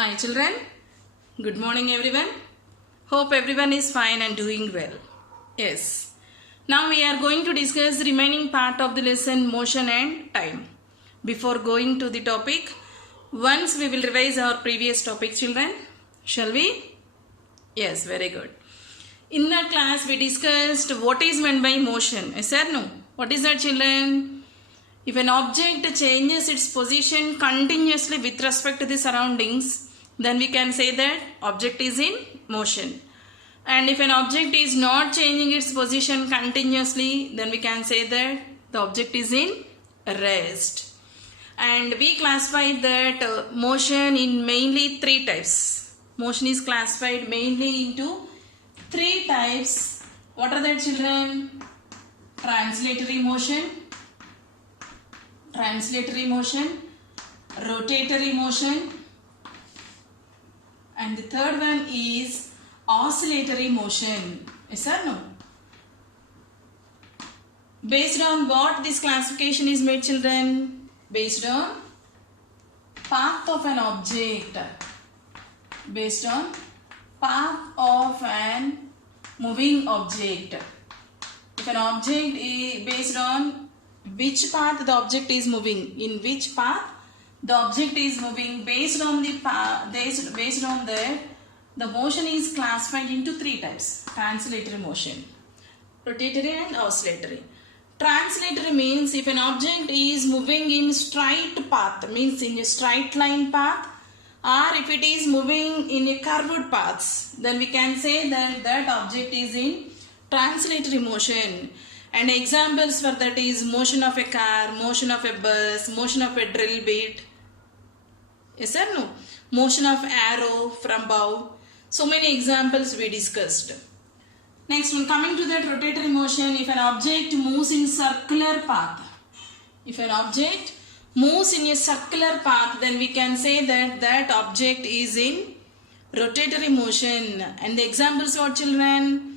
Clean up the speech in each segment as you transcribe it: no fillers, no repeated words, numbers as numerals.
Hi children, good morning everyone. Hope everyone is fine and doing well. Yes. Now we are going to discuss the remaining part of the lesson motion and time. Before going to the topic, once we will revise our previous topic children. Shall we? Yes, very good. In that class we discussed what is meant by motion. Yes or no? What is that children? If an object changes its position continuously with respect to the surroundings, then we can say that object is in motion. And if an object is not changing its position continuously, then we can say that the object is in rest. And we classified that motion in mainly three types. Motion is classified mainly into three types. What are that children? Translatory motion, rotatory motion, and the third one is oscillatory motion. Yes or no? Based on what this classification is made children? Based on path of an object. Based on path of an moving object. If an object is based on which path the object is moving, in which path the object is moving, based on the path, based on that, the motion is classified into three types: translatory motion, rotatory and oscillatory. Translatory means if an object is moving in straight path, means in a straight line path, or if it is moving in a curved paths, then we can say that that object is in translatory motion. And examples for that is motion of a car, motion of a bus, motion of a drill bit. Yes or no? Motion of arrow from bow. So many examples we discussed. Next one, coming to that rotatory motion, if an object moves in circular path. If an object moves in a circular path, then we can say that that object is in rotatory motion. And the examples are children?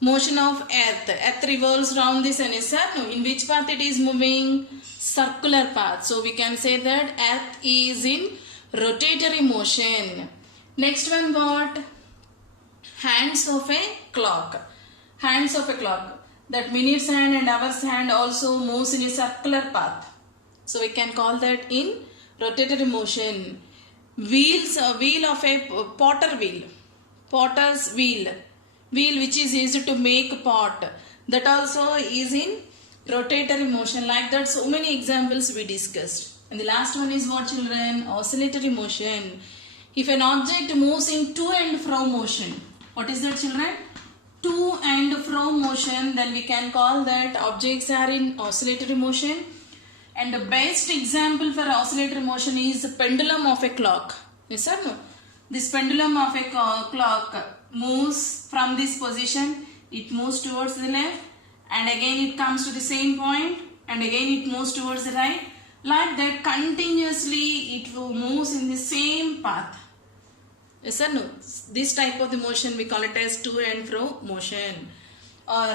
Motion of earth. Earth revolves round the sun. Yes or no? In which path it is moving? Circular path. So we can say that earth is in rotatory motion. Next one what? Hands of a clock. Hands of a clock. That minutes hand and hours hand also moves in a circular path. So we can call that in rotatory motion. Wheels, a wheel of a potter wheel. Potter's wheel. Wheel which is used to make pot, that also is in rotatory motion. Like that, so many examples we discussed. And the last one is what children? Oscillatory motion. If an object moves in to and fro motion, what is that children? To and fro motion, then we can call that objects are in oscillatory motion. And the best example for oscillatory motion is the pendulum of a clock. Yes or no? This pendulum of a clock moves from this position, it moves towards the left, and again it comes to the same point, and again it moves towards the right. Like that, continuously it moves in the same path. Yes or no? This type of the motion we call it as to and fro motion. Or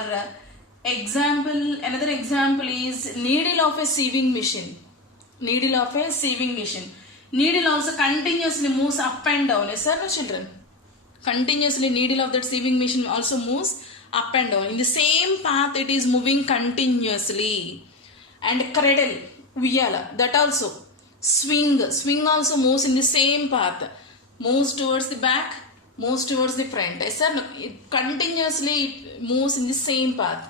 another example is needle of a sieving machine. Needle of a sieving machine. Needle also continuously moves up and down. Yes or no children? Continuously needle of that sieving machine also moves up and down. In the same path it is moving continuously. And cradle, viyala, that also. Swing also moves in the same path. Moves towards the back, moves towards the front. Yes, sir? It continuously moves in the same path.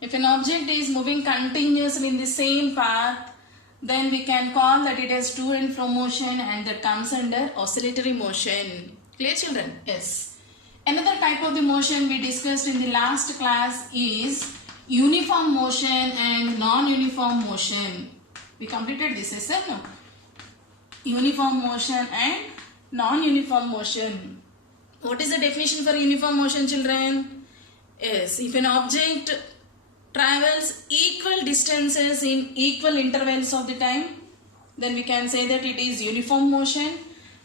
If an object is moving continuously in the same path, then we can call that it has to and fro motion, and that comes under oscillatory motion. Clear children? Yes. Another type of the motion we discussed in the last class is uniform motion and non-uniform motion. We completed this, yes or no? Uniform motion and non-uniform motion. What is the definition for uniform motion children? Yes, if an object travels equal distances in equal intervals of the time, then we can say that it is uniform motion.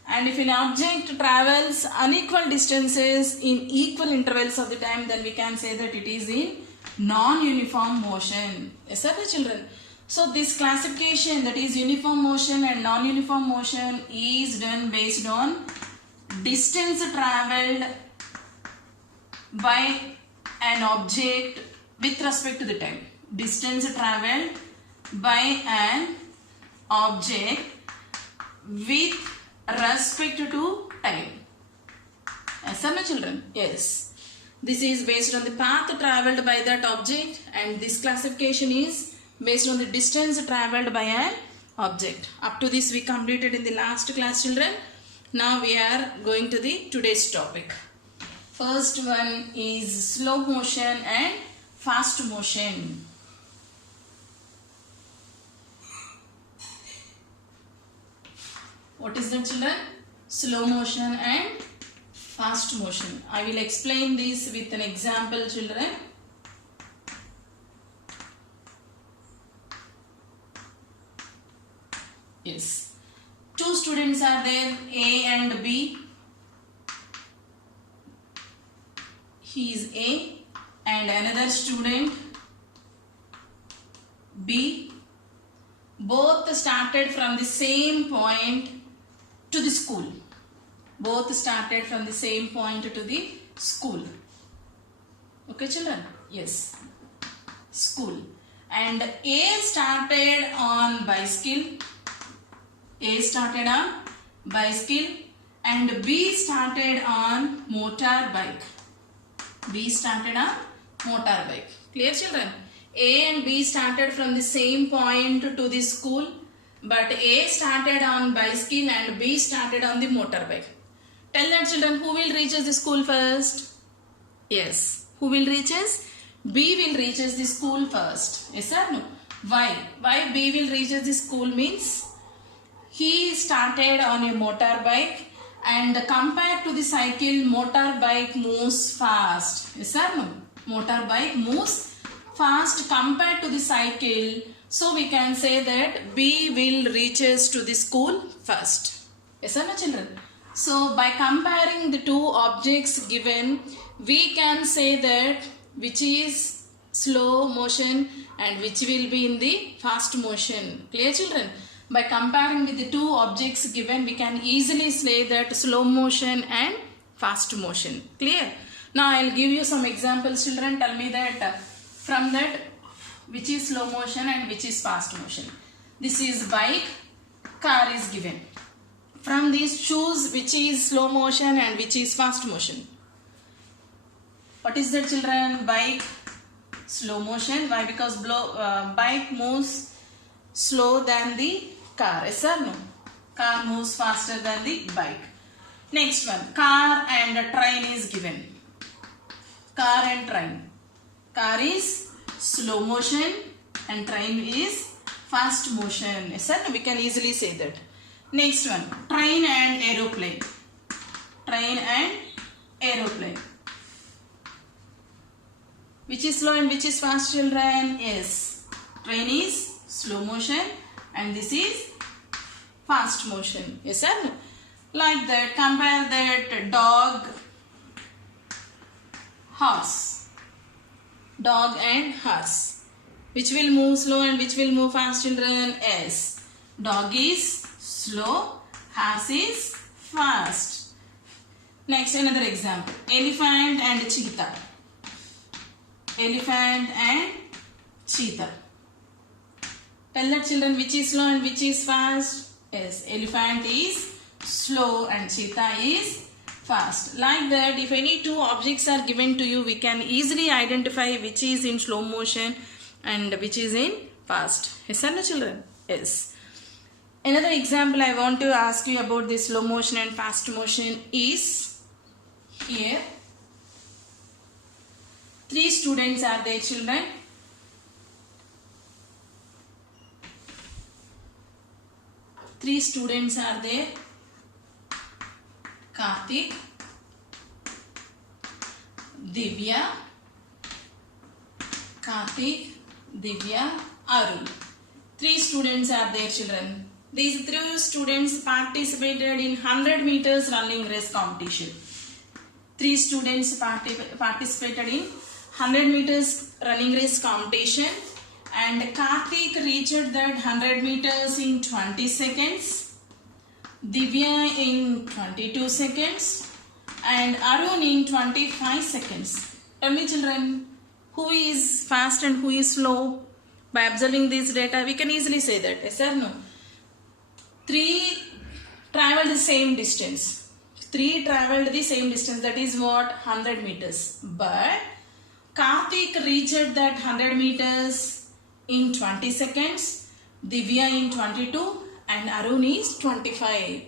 And if an object travels unequal distances in equal intervals of the time, then we can say that it is in non-uniform motion. Yes, sir, children. So this classification, that is uniform motion and non-uniform motion, is done based on distance traveled by an object with respect to the time. Distance traveled by an object with respect to time. Yes or no, children? Yes. This is based on the path traveled by that object, and this classification is based on the distance traveled by an object. Up to this we completed in the last class, children. Now we are going to the today's topic. First one is slow motion and fast motion. What is that, children? Slow motion and fast motion. I will explain this with an example, children. Yes. Two students are there, A and B. He is A and another student B. Both started from the same point to the school. Both started from the same point to the school. Okay, children? Yes. School. And A started on bicycle. A started on bicycle and B started on motorbike. B started on motorbike. Clear, children? A and B started from the same point to the school, but A started on bicycle and B started on the motorbike. Tell that, children, who will reach the school first? Yes. Who will reach us? B will reach the school first. Yes or no? Why? Why B will reach the school means he started on a motorbike, and compared to the cycle, motorbike moves fast. Yes or no? Motorbike moves fast compared to the cycle. So we can say that B will reaches to the school first. Yes or no, children? So by comparing the two objects given, we can say that which is slow motion and which will be in the fast motion. Clear, children? By comparing with the two objects given, we can easily say that slow motion and fast motion. Clear? Now I will give you some examples, children. Tell me that from that which is slow motion and which is fast motion. This is bike, car is given. From these, choose which is slow motion and which is fast motion. What is that, children? Bike, slow motion. Why? Because bike moves slow than the car. Yes or no? Car moves faster than the bike. Next one, car and train is given. Car and train. Car is slow motion and train is fast motion. Yes or no? We can easily say that. Next one, train and aeroplane. Train and aeroplane. Which is slow and which is fast, children? Yes. Train is slow motion and this is fast motion. Yes or no? Like that, compare that dog, horse. Dog and horse. Which will move slow and which will move fast, children? Yes. Dog is slow, horse is fast. Next, another example. Elephant and cheetah. Elephant and cheetah. Tell that, children, which is slow and which is fast? Yes, elephant is slow and cheetah is fast. Like that, if any two objects are given to you, we can easily identify which is in slow motion and which is in fast. Yes or no, children? Yes. Another example I want to ask you about this slow motion and fast motion is here. 3 students are there, children. Three students are there. Karthik, Divya, Karthik, Divya, Arun. 3 students are there, children. These 3 students participated in 100 meters running race competition. 3 students participated in 100 meters running race competition, and Karthik reached that 100 meters in 20 seconds, Divya in 22 seconds, and Arun in 25 seconds. Tell me children, who is fast and who is slow? By observing this data, we can easily say that, yes or no? 3 traveled the same distance. 3 traveled the same distance, that is what? 100 meters. But Karthik reached that 100 meters in 20 seconds, Divya in 22, and Arun is 25.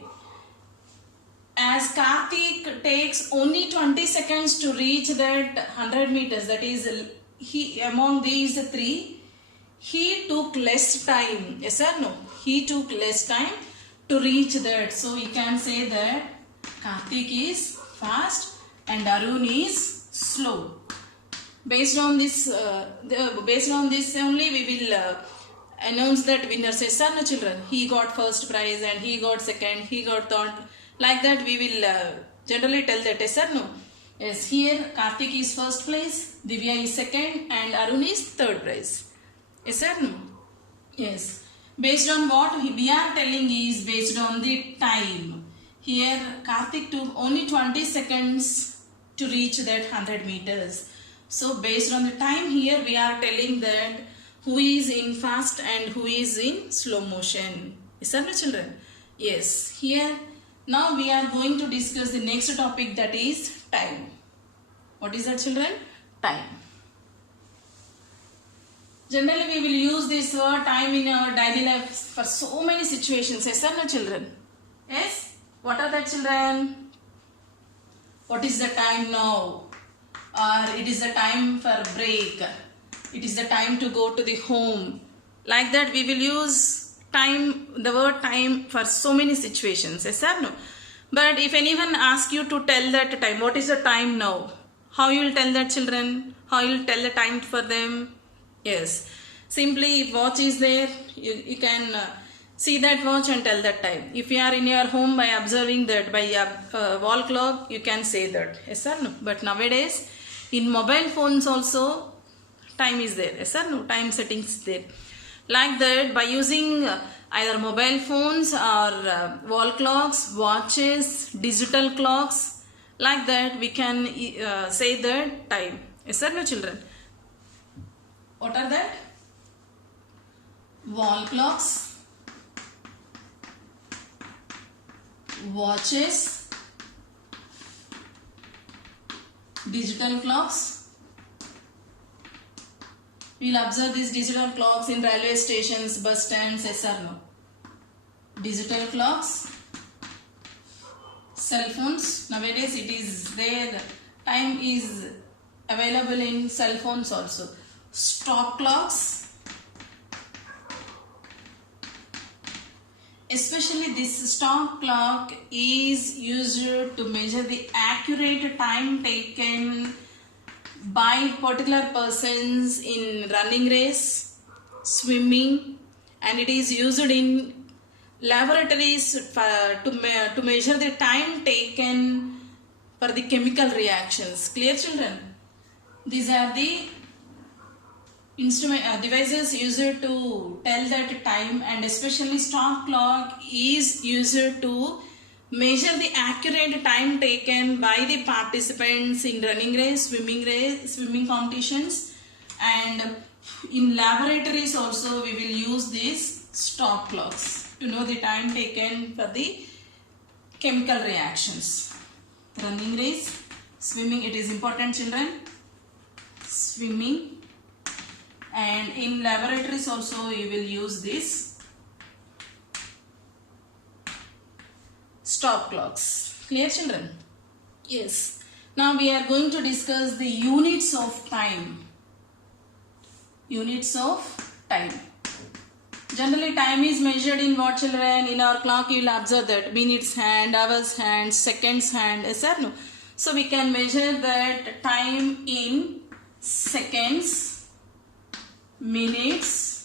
As Karthik takes only 20 seconds to reach that 100 meters, that is, he among these 3, he took less time. Yes or no? He took less time to reach that. So we can say that Karthik is fast and Arun is slow. Based on this only we will announce that winners. Yes or no children? He got first prize and he got second, he got third. Like that we will generally tell that. Yes or no? Yes, here Karthik is first place, Divya is second, and Arun is third prize. Yes or no? Yes. Based on what we are telling is based on the time. Here Karthik took only 20 seconds to reach that 100 meters. So based on the time here we are telling that who is in fast and who is in slow motion. Yes or no children? Yes. Here now we are going to discuss the next topic, that is time. What is that children? Time. Generally we will use this word time in our daily life for so many situations. Yes or no children? Yes? What are that children? What is the time now? Or it is the time for break. It is the time to go to the home. Like that we will use time, the word time, for so many situations. Yes or no? But if anyone asks you to tell that time, what is the time now? How you will tell that children? How you will tell the time for them? Yes. Simply if watch is there, you can see that watch and tell that time. If you are in your home, by observing that, by wall clock, you can say that. Yes or no? But nowadays in mobile phones also time is there. Yes or no? Time settings there. Like that, by using either mobile phones or wall clocks, watches, digital clocks, like that we can say the time. Yes or no children? What are that? Wall clocks, watches, digital clocks. We will observe these digital clocks in railway stations, bus stands. Yes or no? Digital clocks, cell phones. Nowadays it is there. Time is available in cell phones also. Stop clocks. Especially this stop clock is used to measure the accurate time taken by particular persons in running race, swimming, and it is used in laboratories to measure the time taken for the chemical reactions. Clear children? These are the devices used to tell that time, and especially stop clock is used to measure the accurate time taken by the participants in running race, swimming competitions, and in laboratories also we will use these stop clocks to know the time taken for the chemical reactions. Running race, swimming, it is important children. Swimming, and in laboratories also you will use this stop clocks. Clear children? Yes. Now we are going to discuss the units of time. Units of time. Generally time is measured in what children? In our clock you will observe that minutes hand, hours hand, seconds hand. Yes or no? So we can measure that time in seconds, minutes,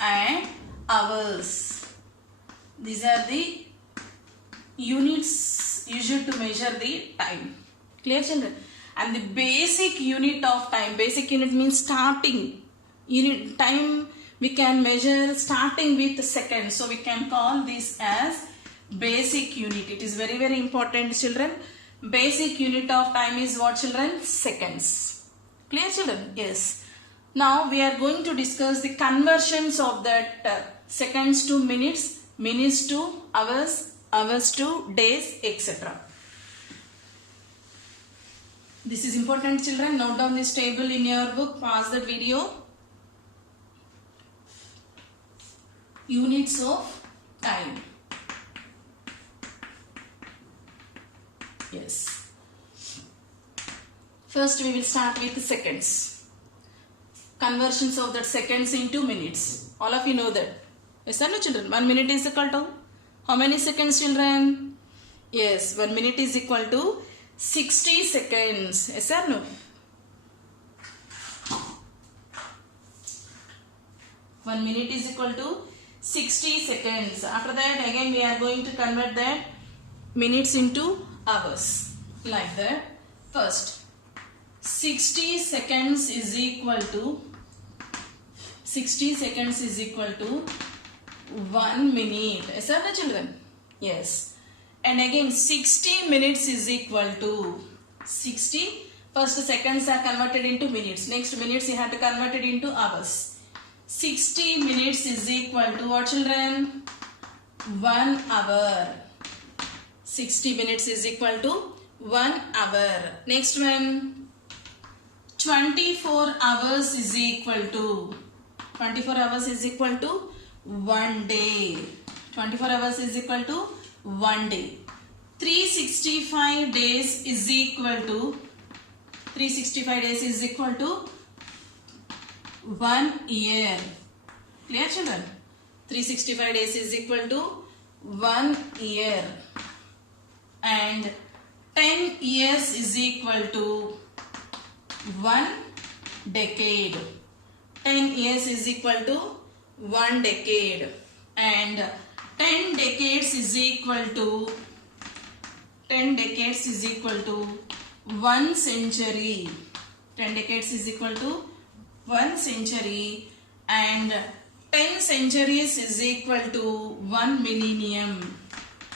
and hours. These are the units used to measure the time. Clear children? And the basic unit of time, basic unit means starting unit time, we can measure starting with seconds. So we can call this as basic unit. It is very, very important, children. Basic unit of time is what, children? Seconds. Clear, children? Yes. Now we are going to discuss the conversions of that seconds to minutes, minutes to hours, hours to days, etc. This is important, children. Note down this table in your book. Pause that video. Units of time. Yes. First we will start with seconds. Conversions of that seconds into minutes. All of you know that. Yes or no, children? 1 minute is equal to how many seconds, children? Yes, 1 minute is equal to 60 seconds. Yes or no? 1 minute is equal to 60 seconds. After that, again we are going to convert that minutes into hours. Like that. First, 60 seconds is equal to 1 minute. Yes or no, children? Yes. And again 60 minutes is equal to 60. First seconds are converted into minutes. Next minutes you have to convert it into hours. 60 minutes is equal to what, children? 1 hour. 60 minutes is equal to 1 hour. Next one. 24 hours is equal to 1 day. 24 hours is equal to 1 day. 365 days is equal to 1 year. Clear, children? 365 days is equal to 1 year. And 10 years is equal to 1 decade. 10 years is equal to 1 decade. And 10 decades is equal to 1 century. 10 decades is equal to 1 century. And 10 centuries is equal to 1 millennium.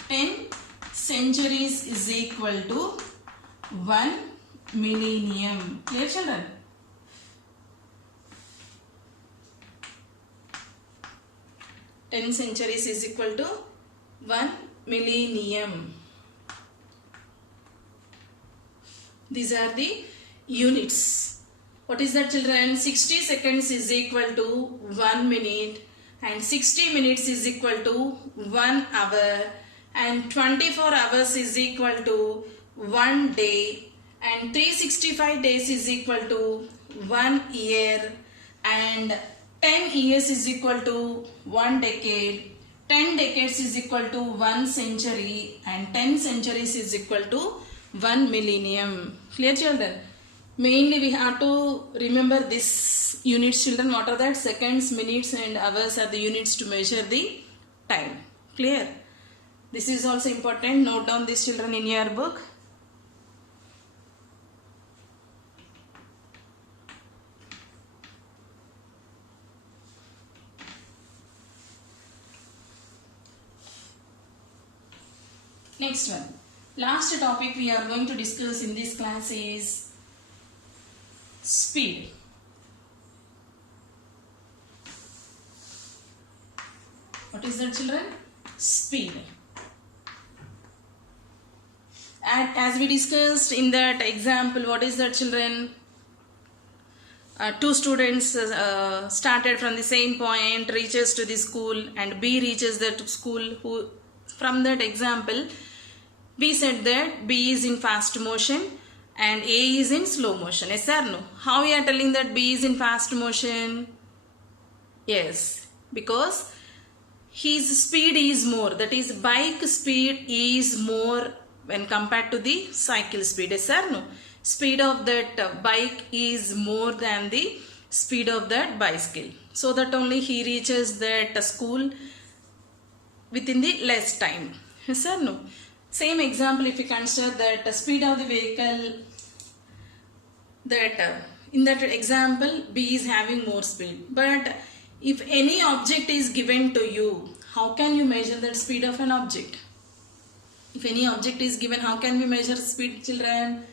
10 centuries is equal to 1 millennium. Clear, children? Ten centuries is equal to 1 millennium. These are the units. What is that, children? 60 seconds is equal to 1 minute, and 60 minutes is equal to 1 hour, and 24 hours is equal to 1 day, and 365 days is equal to 1 year, and 10 years is equal to 1 decade, 10 decades is equal to 1 century, and 10 centuries is equal to 1 millennium. Clear, children? Mainly we have to remember this units, children. What are that? Seconds, minutes and hours are the units to measure the time. Clear? This is also important. Note down this, children, in your book. Next one. Last topic we are going to discuss in this class is speed. What is that, children? Speed. And as we discussed in that example, what is that, children? Two students started from the same point, reaches to the school, and B reaches that school. From that example, we said that B is in fast motion and A is in slow motion. Yes or no? How we are telling that B is in fast motion? Yes, because his speed is more. That is, bike speed is more when compared to the cycle speed. Yes or no? Speed of that bike is more than the speed of that bicycle. So that only he reaches that school within the less time. Yes or no? Same example, if you consider that the speed of the vehicle that in that example B is having more speed, but if any object is given to you, how can you measure that speed of an object? If any object is given, how can we measure speed, children?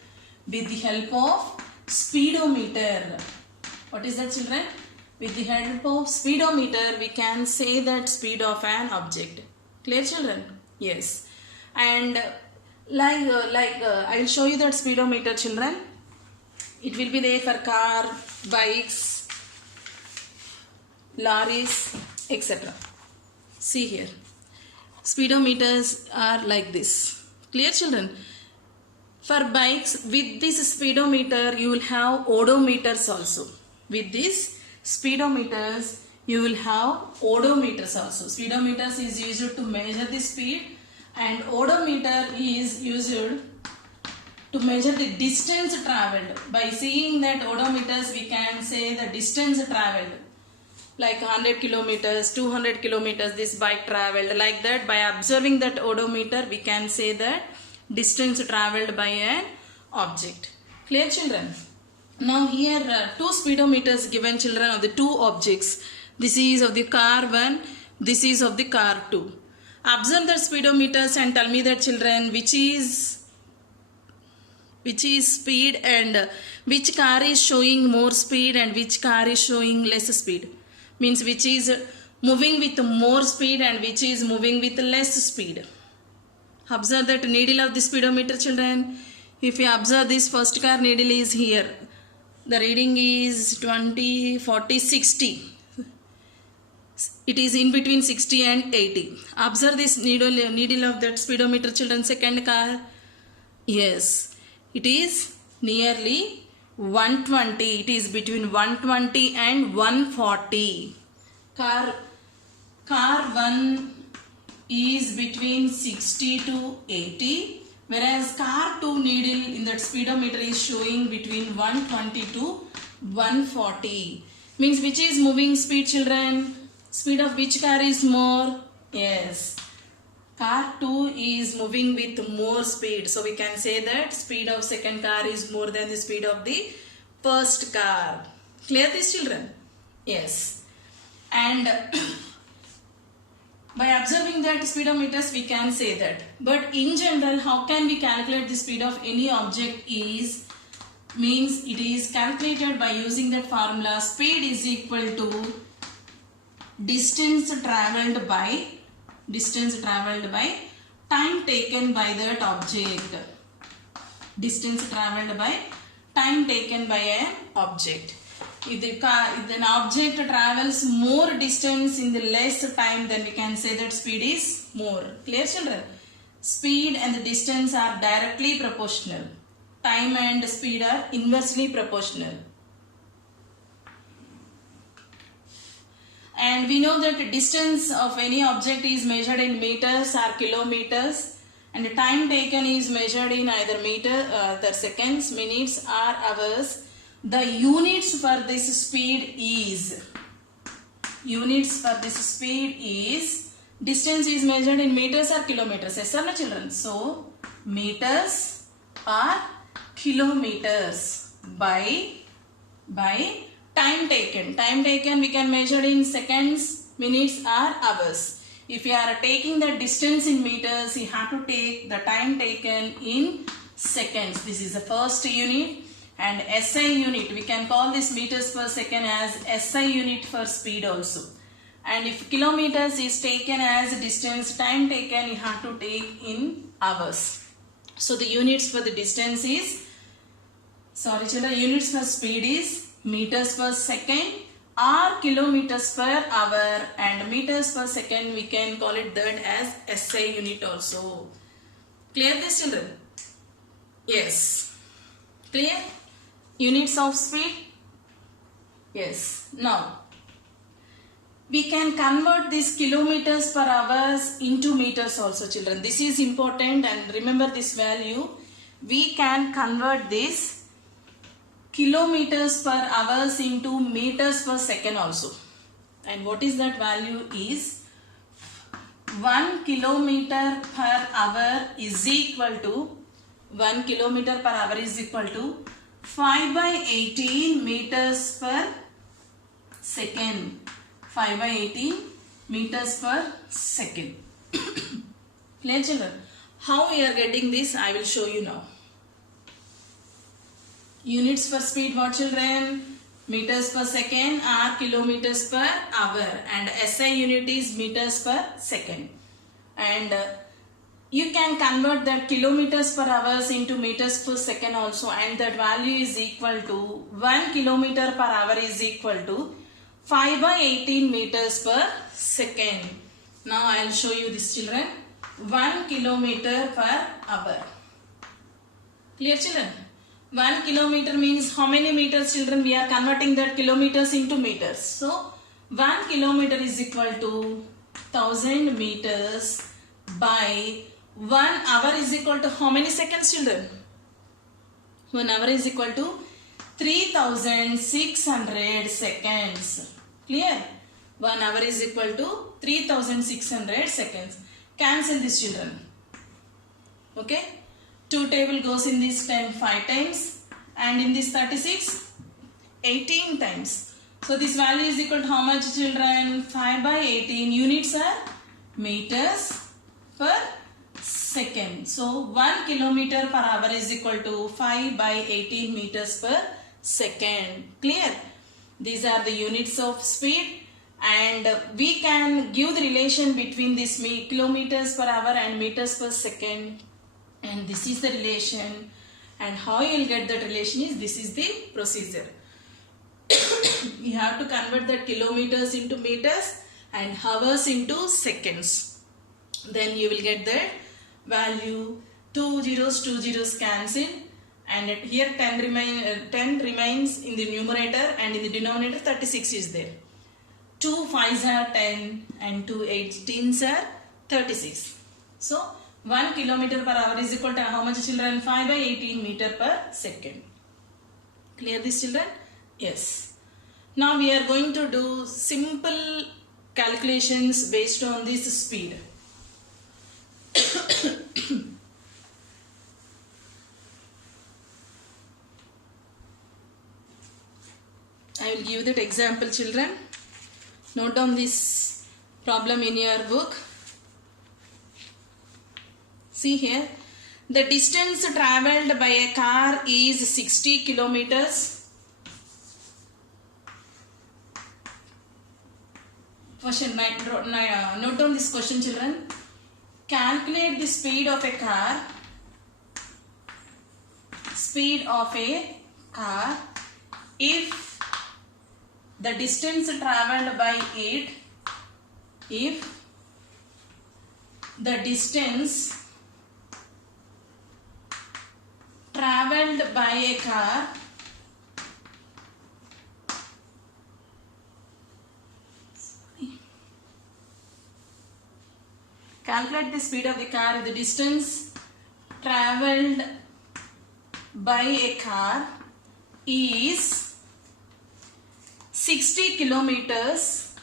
With the help of speedometer. What is that, children? With the help of speedometer, we can say that speed of an object. Clear, children? Yes. And I will show you that speedometer, children. It will be there for car, bikes, lorries, etc. See here. Speedometers are like this. Clear, children? For bikes, with this speedometer, you will have odometers also. With this speedometers, you will have odometers also. Speedometers is used to measure the speed, and odometer is used to measure the distance traveled. By seeing that odometers, we can say the distance traveled. Like 100 kilometers, 200 kilometers, this bike traveled. Like that, by observing that odometer, we can say that distance traveled by an object. Clear, children? Now here two speedometers given, children, of the two objects. This is of the car 1, this is of the car 2. Observe the speedometers and tell me that, children, which is speed and which car is showing more speed and which car is showing less speed. Means which is moving with more speed and which is moving with less speed. Observe that needle of the speedometer, children. If you observe this first car needle is here. The reading is 20, 40, 60. It is in between 60 and 80. Observe this needle of that speedometer, children. Second car. Yes. It is nearly 120. It is between 120 and 140. Car 1 is between 60 to 80, whereas car 2 needle in that speedometer is showing between 120 to 140. Means which is moving speed, children? Speed of which car is more? Yes. Car 2 is moving with more speed. So we can say that speed of second car is more than the speed of the first car. Clear this, children? Yes. And by observing that speedometers, we can say that. But in general, how can we calculate the speed of any object means it is calculated by using that formula. Speed is equal to distance traveled by time taken by that object. Distance traveled by time taken by an object. If an object travels more distance in the less time, then we can say that speed is more. Clear, children? Speed and the distance are directly proportional. Time and speed are inversely proportional. And we know that the distance of any object is measured in meters or kilometers, and the time taken is measured in either seconds, minutes or hours. The units for this speed is distance is measured in meters or kilometers. Yes or no, children? So meters or kilometers by time taken. Time taken we can measure in seconds, minutes or hours. If you are taking the distance in meters, you have to take the time taken in seconds. This is the first unit. And SI unit, we can call this meters per second as SI unit for speed also. And if kilometers is taken as distance, time taken you have to take in hours. So the units for the distance is, units for speed is meters per second or kilometers per hour, and meters per second we can call it that as SI unit also. Clear this, children? Yes. Clear? Units of speed? Yes. Now, we can convert these kilometers per hours into meters also, children. This is important, and remember this value. We can convert this kilometers per hours into meters per second also. And what is that value is 1 kilometer per hour is equal to 1 kilometer per hour is equal to 5 by 18 meters per second. 5 by 18 meters per second. Clear, children? How we are getting this, I will show you now. Units for speed, what children? Meters per second are kilometers per hour, and SI unit is meters per second. And you can convert that kilometers per hours into meters per second also, and that value is equal to 1 kilometer per hour is equal to 5 by 18 meters per second. Now I will show you this, children. 1 kilometer per hour. Clear, children? 1 kilometer means how many meters, children? We are converting that kilometers into meters. So 1 kilometer is equal to 1000 meters by 1 hour is equal to how many seconds, children? 1 hour is equal to 3600 seconds. Clear? 1 hour is equal to 3600 seconds. Cancel this, children. Okay? 2 table goes in this 10 5 times, and in this 36 18 times. So this value is equal to how much, children? 5 by 18. Units are meters per second. So 1 kilometer per hour is equal to 5 by 18 meters per second. Clear? These are the units of speed, and we can give the relation between this kilometers per hour and meters per second. And this is the relation, and how you will get that relation is, this is the procedure. You have to convert that kilometers into meters and hours into seconds. Then you will get that value. 2 zeros cancel, and here 10 remains in the numerator, and in the denominator 36 is there. 2 5s are 10 and 2 18s are 36. So 1 kilometer per hour is equal to how much, children? 5 by 18 meter per second. Clear this, children? Yes. Now we are going to do simple calculations based on this speed. I will give that example, children. Note down this problem in your book. See here, the distance travelled by a car is 60 kilometers. Question, note down this question, children. Calculate the speed of a car. Speed of a car if the distance travelled by it, if the distance travelled by a car calculate the speed of the car if the distance travelled by a car is 60 kilometers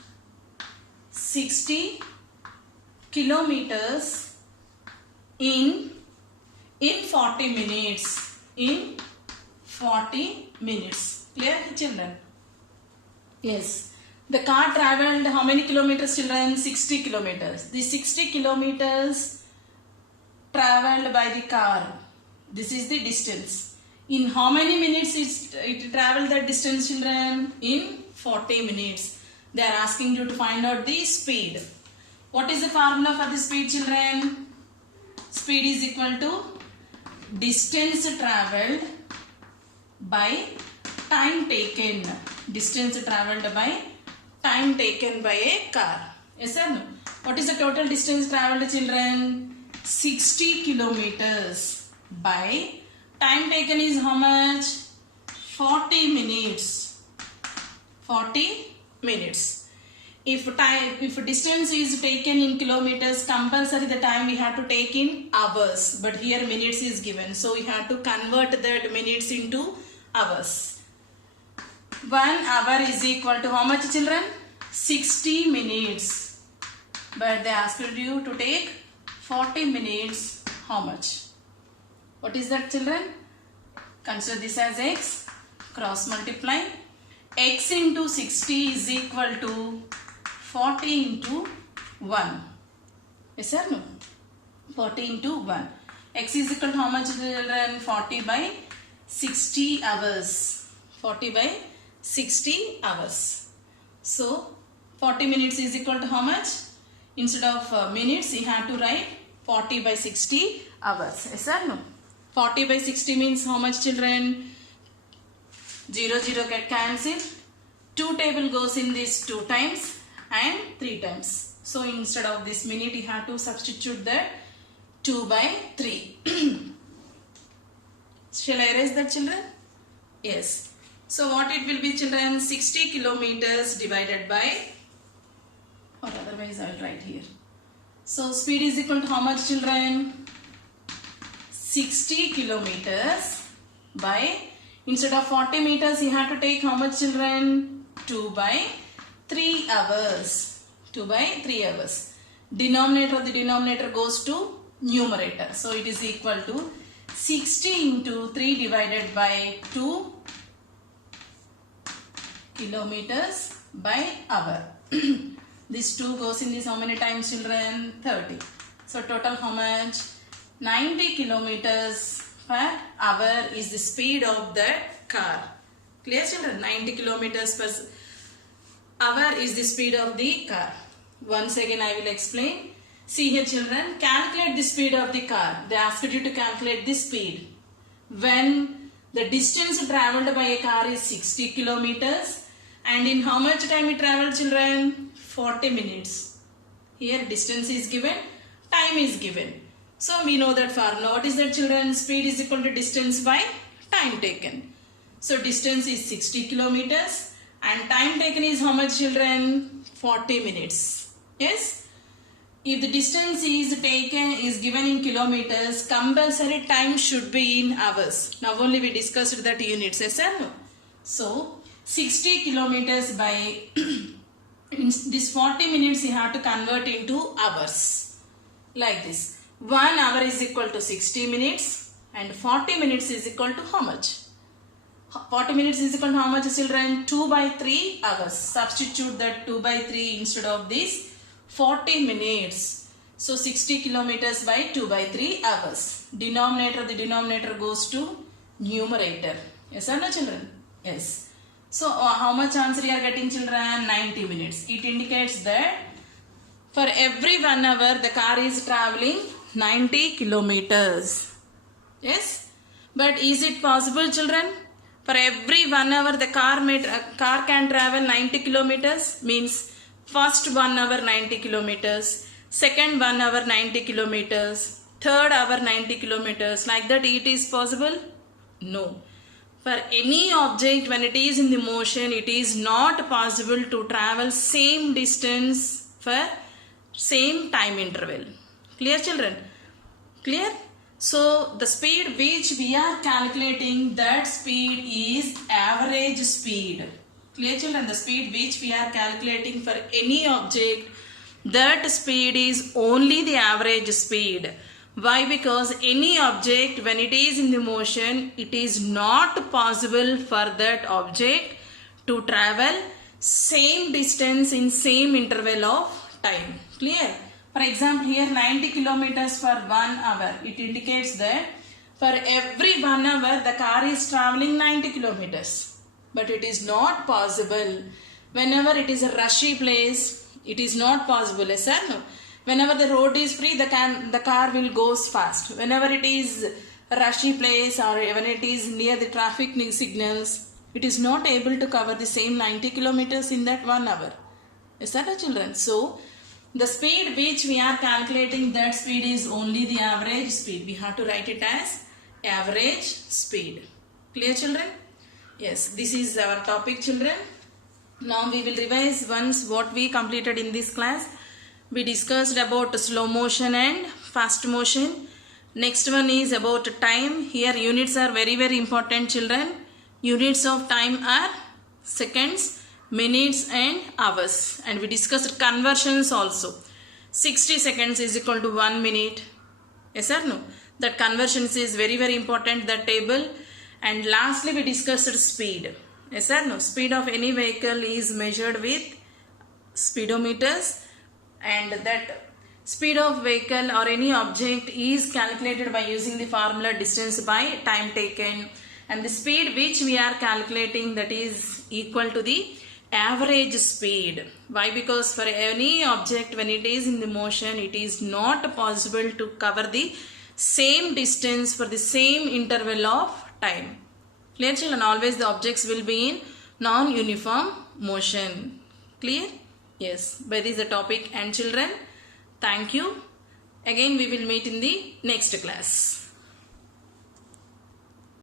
in 40 minutes. In 40 minutes. Clear, children? Yes. The car travelled how many kilometers, children? 60 kilometers. The 60 kilometers travelled by the car. This is the distance. In how many minutes it travelled that distance, children? In 40 minutes. They are asking you to find out the speed. What is the formula for the speed, children? Speed is equal to distance travelled by time taken. Distance travelled by time taken by a car. Yes or no? What is the total distance travelled, children? 60 kilometers by time taken is how much? 40 minutes. 40 minutes. If distance is taken in kilometers, compulsory the time we have to take in hours. But here minutes is given. So we have to convert that minutes into hours. 1 hour is equal to how much, children? 60 minutes. But they asked you to take 40 minutes. How much? What is that, children? Consider this as x. Cross multiply. X into 60 is equal to 40 into 1. Yes or no? 40 into 1. X is equal to how much children? 40 by 60 hours. 40 by 60 hours. So 40 minutes is equal to how much? Instead of minutes, you have to write 40 by 60 hours. Yes or no? 40 by 60 means how much children? 0 get cancelled. 2 table goes in this 2 times and 3 times. So instead of this minute, you have to substitute that 2 by 3. Shall I erase that children? Yes. So what it will be children? 60 kilometers divided by, or otherwise I will write here. So speed is equal to how much children? 60 kilometers by, instead of 40 meters you have to take how much children? 2 by 3 hours. 2 by 3 hours. Denominator of the denominator goes to numerator. So it is equal to 60 into 3 divided by 2 kilometers by hour. This 2 goes in this how many times children? 30. So total how much? 90 kilometers per hour is the speed of the car. Clear children? 90 kilometers per hour is the speed of the car. Once again I will explain. See here children, calculate the speed of the car. They asked you to calculate the speed. When the distance travelled by a car is 60 kilometers and in how much time it travelled children? 40 minutes. Here distance is given, time is given. So we know that formula. What is that children? Speed is equal to distance by time taken. So distance is 60 kilometers and time taken is how much children? 40 minutes. Yes? If the distance is given in kilometers, compulsory time should be in hours. Now only we discussed that units. Yes or no? So 60 kilometers by this 40 minutes you have to convert into hours. Like this. 1 hour is equal to 60 minutes and 40 minutes is equal to how much? 40 minutes is equal to how much children? 2 by 3 hours. Substitute that 2 by 3 instead of this 40 minutes. So 60 kilometers by 2 by 3 hours. Denominator, the denominator goes to numerator. Yes or no children? Yes. So how much answer you are getting children? 90 minutes. It indicates that for every 1 hour the car is travelling 90 kilometers. Yes? But is it possible children? For every 1 hour the car can travel 90 kilometers? Means first 1 hour 90 kilometers, second 1 hour 90 kilometers, third hour 90 kilometers. Like that it is possible? No. For any object when it is in the motion, it is not possible to travel same distance for same time interval. Clear children? Clear? So the speed which we are calculating, that speed is average speed. Clear children? The speed which we are calculating for any object, that speed is only the average speed. Why? Because any object when it is in the motion, it is not possible for that object to travel same distance in same interval of time. Clear? For example, here 90 kilometers for 1 hour. It indicates that for every 1 hour the car is traveling 90 kilometers. But it is not possible. Whenever it is a rushy place, it is not possible. Yes or no? Whenever the road is free, the car will go fast. Whenever it is a rushy place or when it is near the traffic signals, it is not able to cover the same 90 kilometers in that 1 hour. Is that children? So, the speed which we are calculating, that speed is only the average speed. We have to write it as average speed. Clear children? Yes, this is our topic children. Now we will revise once what we completed in this class. We discussed about slow motion and fast motion. Next one is about time. Here units are very important children. Units of time are seconds, minutes and hours. And we discussed conversions also. 60 seconds is equal to 1 minute. Yes or no? That conversions is very important, that table. And lastly, we discussed speed. Yes or no? Speed of any vehicle is measured with speedometers, and that speed of vehicle or any object is calculated by using the formula distance by time taken, and the speed which we are calculating, that is equal to the average speed. Why? Because for any object, when it is in the motion, it is not possible to cover the same distance for the same interval of time. Clear children? Always the objects will be in non-uniform motion. Clear? Yes. By this the topic. And children, thank you. Again we will meet in the next class.